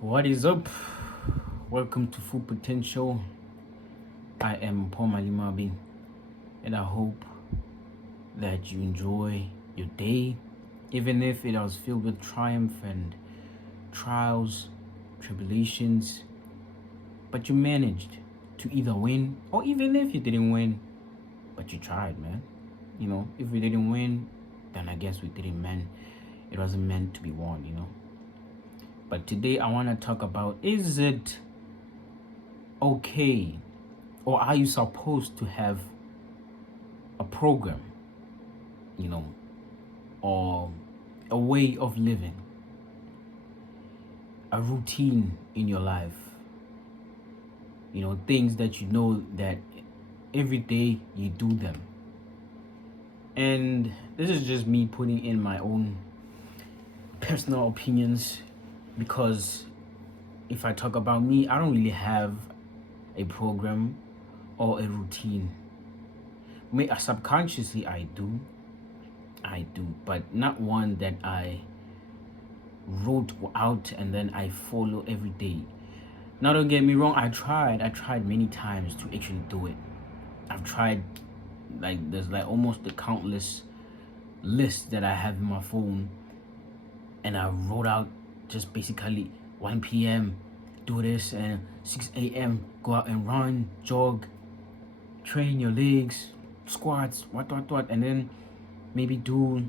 What is up? Welcome to Full Potential. I am Paul Malimabi, and I hope that you enjoy your day, even if it was filled with triumph and trials, tribulations, but you managed to either win, or even if you didn't win, but you tried, man. If we didn't win, then I guess we didn't man. It wasn't meant to be won. But today I want to talk about, is it okay, or are you supposed to have a program, you know, or a way of living, a routine in your life, things that you know that every day you do them. And this is just me putting in my own personal opinions, because if I talk about me, I don't really have a program or a routine. Subconsciously I do, but not one that I wrote out and then I follow every day. Now, don't get me wrong, I tried many times to actually do it. I've tried, like, there's like almost the countless list that I have in my phone, and I wrote out just basically 1 p.m. do this, and 6 a.m. go out and run, jog, train your legs, squats, what, and then maybe do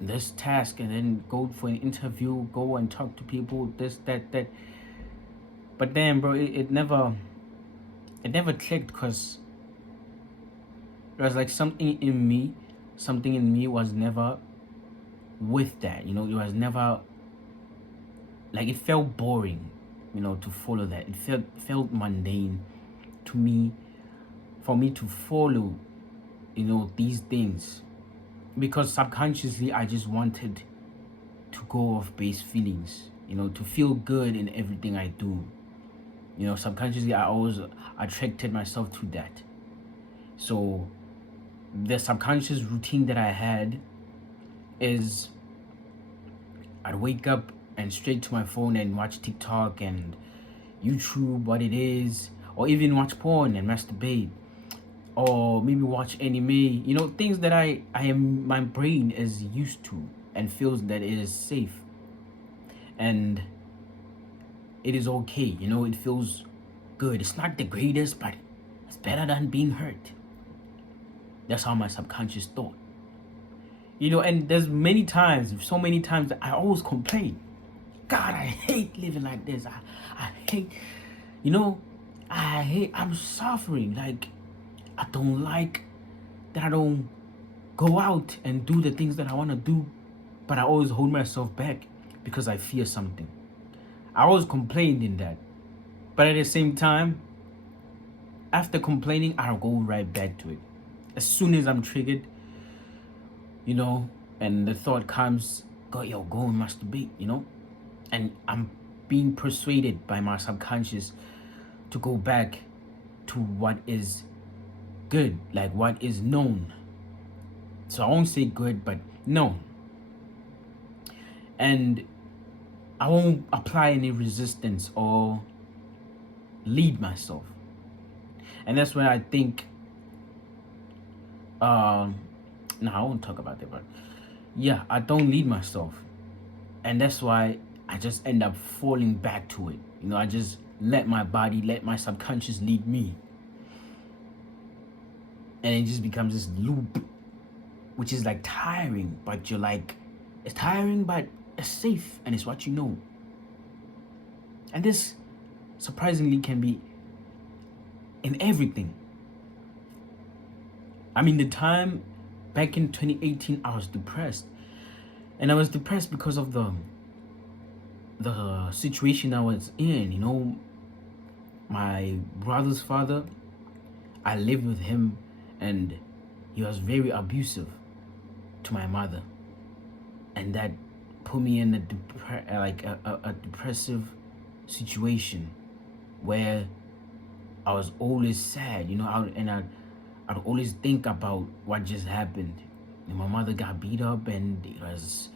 this task, and then go for an interview, go and talk to people, this, that. But then, bro, it never clicked, because there was like something in me was never with that. It was never, like, it felt boring, to follow that. It felt mundane to me, for me to follow, these things, because subconsciously I just wanted to go off base feelings, to feel good in everything I do. Subconsciously I always attracted myself to that. So the subconscious routine that I had is, I'd wake up and straight to my phone and watch TikTok and YouTube, what it is, or even watch porn and masturbate, or maybe watch anime, things that my brain is used to and feels that it is safe and it is okay. It feels good. It's not the greatest, but it's better than being hurt. That's how my subconscious thought. And there's so many times that I always complain. God, I hate living like this. I hate, I'm suffering. Like, I don't like that I don't go out and do the things that I want to do, but I always hold myself back because I fear something. I always complained in that. But at the same time, after complaining, I'll go right back to it. As soon as I'm triggered, and the thought comes, go and masturbate, and I'm being persuaded by my subconscious to go back to what is good, like what is known. So I won't say good, but known. And I won't apply any resistance or lead myself. And that's where I think, no, I won't talk about that, but yeah, I don't lead myself. And that's why I just end up falling back to it. I just let my body, let my subconscious lead me. And it just becomes this loop, which is like tiring, but you're like, it's tiring, but it's safe and it's what you know. And this surprisingly can be in everything. I mean, the time back in 2018, I was depressed. And I was depressed because of the situation I was in. My brother's father, I lived with him, and he was very abusive to my mother. And that put me in a depressive situation where I was always sad, I'd always think about what just happened. My mother got beat up, and it was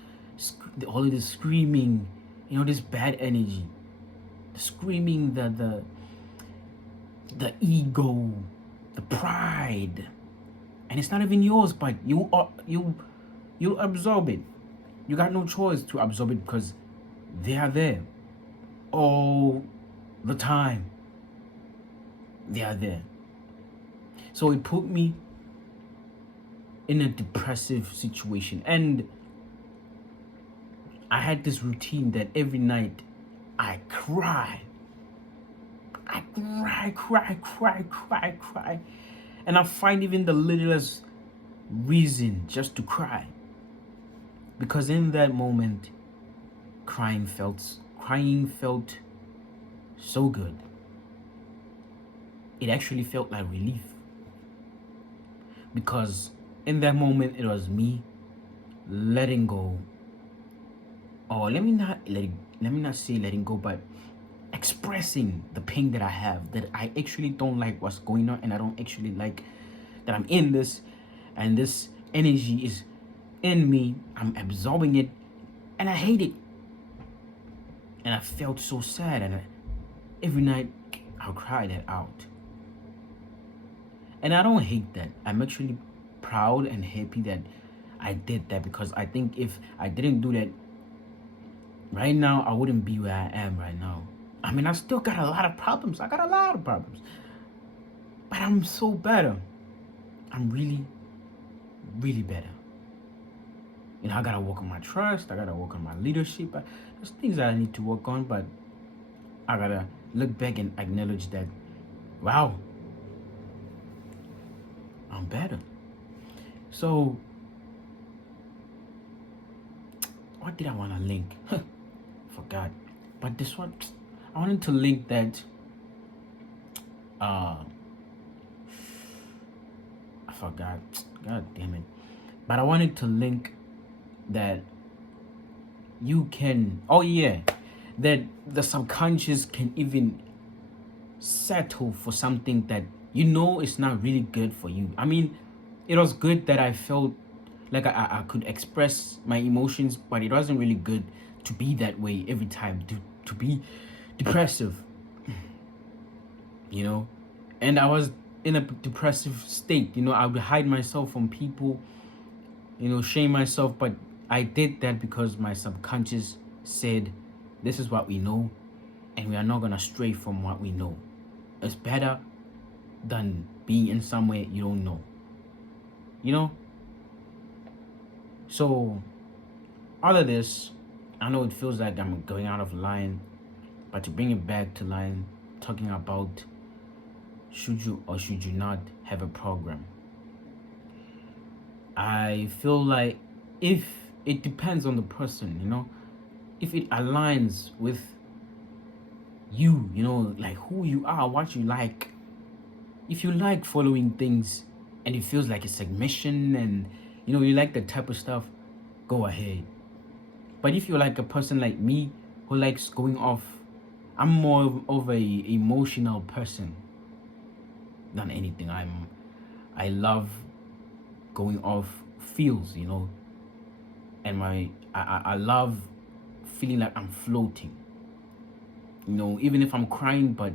all of the screaming, You know, this bad energy, the screaming, the ego, the pride, and it's not even yours, but you absorb it. You got no choice to absorb it because they are there all the time. They are there. So it put me in a depressive situation, and I had this routine that every night I cry. I cry. And I find even the littlest reason just to cry. Because in that moment, crying felt so good. It actually felt like relief. Because in that moment, it was me letting go. Or let me not say letting go, but expressing the pain that I have, that I actually don't like what's going on, and I don't actually like that I'm in this, and this energy is in me. I'm absorbing it, and I hate it. And I felt so sad, and every night I'll cry that out. And I don't hate that. I'm actually proud and happy that I did that, because I think if I didn't do that, right now I wouldn't be where I am right now. I mean, I still got a lot of problems. I got a lot of problems. But I'm so better. I'm really, really better. You know, I gotta work on my trust. I gotta work on my leadership. There's things that I need to work on, but I gotta look back and acknowledge that, wow, I'm better. So, what did I want to link? Forgot. But this one, I wanted to link that. I forgot. God damn it. But I wanted to link that you can. Oh yeah, that the subconscious can even settle for something that you know is not really good for you. I mean, it was good that I felt like I could express my emotions, but it wasn't really good to be that way every time, to be depressive, you know. And I was in a depressive state, you know. I would hide myself from people, you know, shame myself, but I did that because my subconscious said, this is what we know, and we are not gonna stray from what we know. It's better than being in somewhere you don't know, you know. So all of this, I know it feels like I'm going out of line, but to bring it back to line, talking about should you or should you not have a program, I feel like if it depends on the person, you know, if it aligns with you, you know, like who you are, what you like. If you like following things and it feels like it's a mission, and you know you like that type of stuff, go ahead. But if you're like a person like me who likes going off, I'm more of a emotional person than anything. I love going off feels, you know, and I love feeling like I'm floating. You know, even if I'm crying, but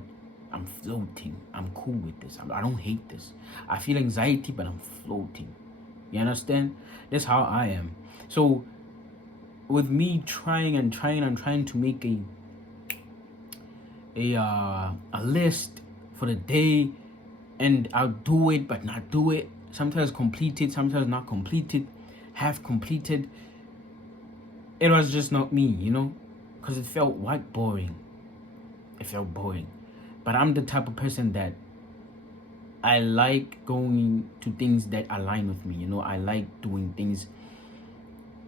I'm floating. I'm cool with this. I don't hate this. I feel anxiety, but I'm floating. You understand? That's how I am. So with me trying to make a list for the day, and I'll do it but not do it. Sometimes complete it, sometimes not complete it, half completed. It was just not me, you know, because it felt boring. It felt boring. But I'm the type of person that I like going to things that align with me, you know. I like doing things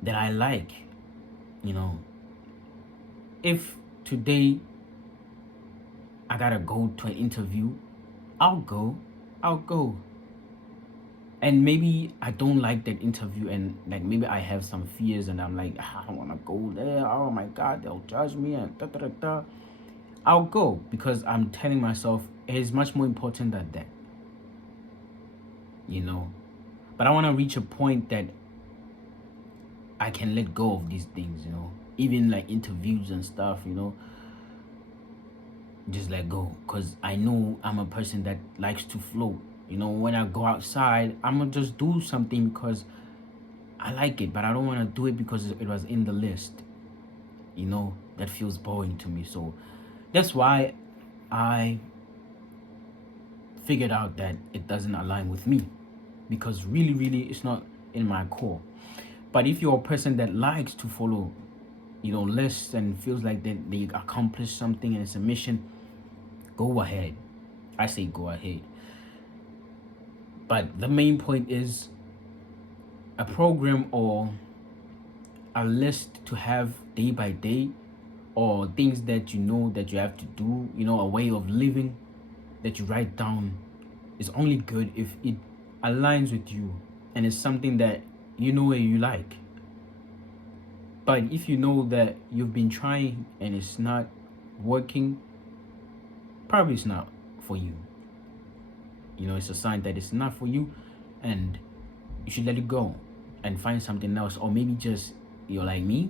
that I like, you know. If today I gotta go to an interview, I'll go. And maybe I don't like that interview, and like maybe I have some fears, and I'm like, I don't wanna go there. Oh my God, they'll judge me and da da da da. I'll go because I'm telling myself it is much more important than that, you know. But I wanna reach a point that I can let go of these things, you know. even like interviews and stuff, just let go, because I know I'm a person that likes to float. When I go outside, I'm gonna just do something because I like it, but I don't want to do it because it was in the list. That feels boring to me. So that's why I figured out that it doesn't align with me, because really, really, it's not in my core. But if you're a person that likes to follow, lists and feels like they accomplish something and it's a mission, go ahead. I say go ahead. But the main point is a program or a list to have day by day, or things that that you have to do, a way of living that you write down, is only good if it aligns with you and it's something that you like. But if you know that you've been trying and it's not working, probably it's not for you. It's a sign that it's not for you, and you should let it go and find something else. Or maybe just you're like me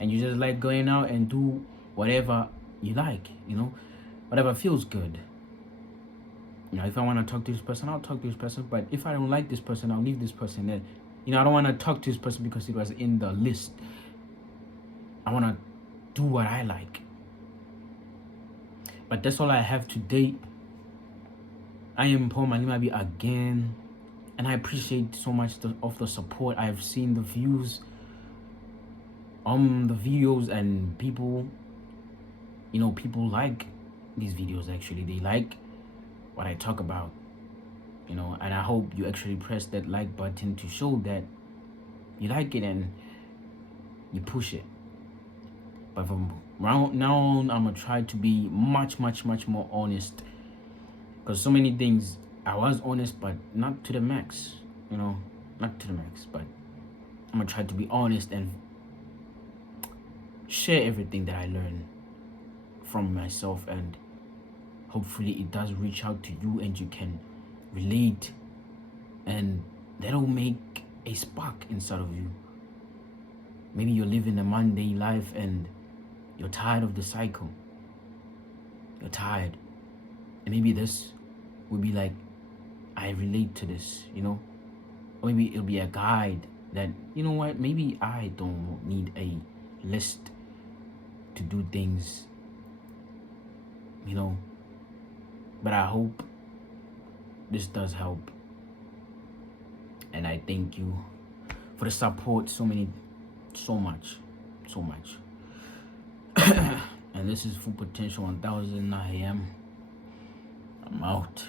and you just like going out and do whatever you like, whatever feels good. If I want to talk to this person, I'll talk to this person. But if I don't like this person, I'll leave this person there. I don't want to talk to this person because it was in the list. I want to do what I like. But that's all I have today. I am Paul Malimabi again, and I appreciate so much of the support. I've seen the views on the videos, and people like these videos. Actually, they like what I talk about, and I hope you actually press that like button to show that you like it and you push it. But from now on, I'm gonna try to be much more honest, because so many things I was honest, but not to the max, not to the max. But I'm gonna try to be honest and share everything that I learned from myself, and hopefully it does reach out to you and you can relate, and that'll make a spark inside of you. Maybe you're living a Monday life and you're tired of the cycle. You're tired. And maybe this would be like, I relate to this, Or maybe it'll be a guide that, what, maybe I don't need a list to do things, But I hope this does help. And I thank you for the support so much. And this is Full Potential 1000. I am out.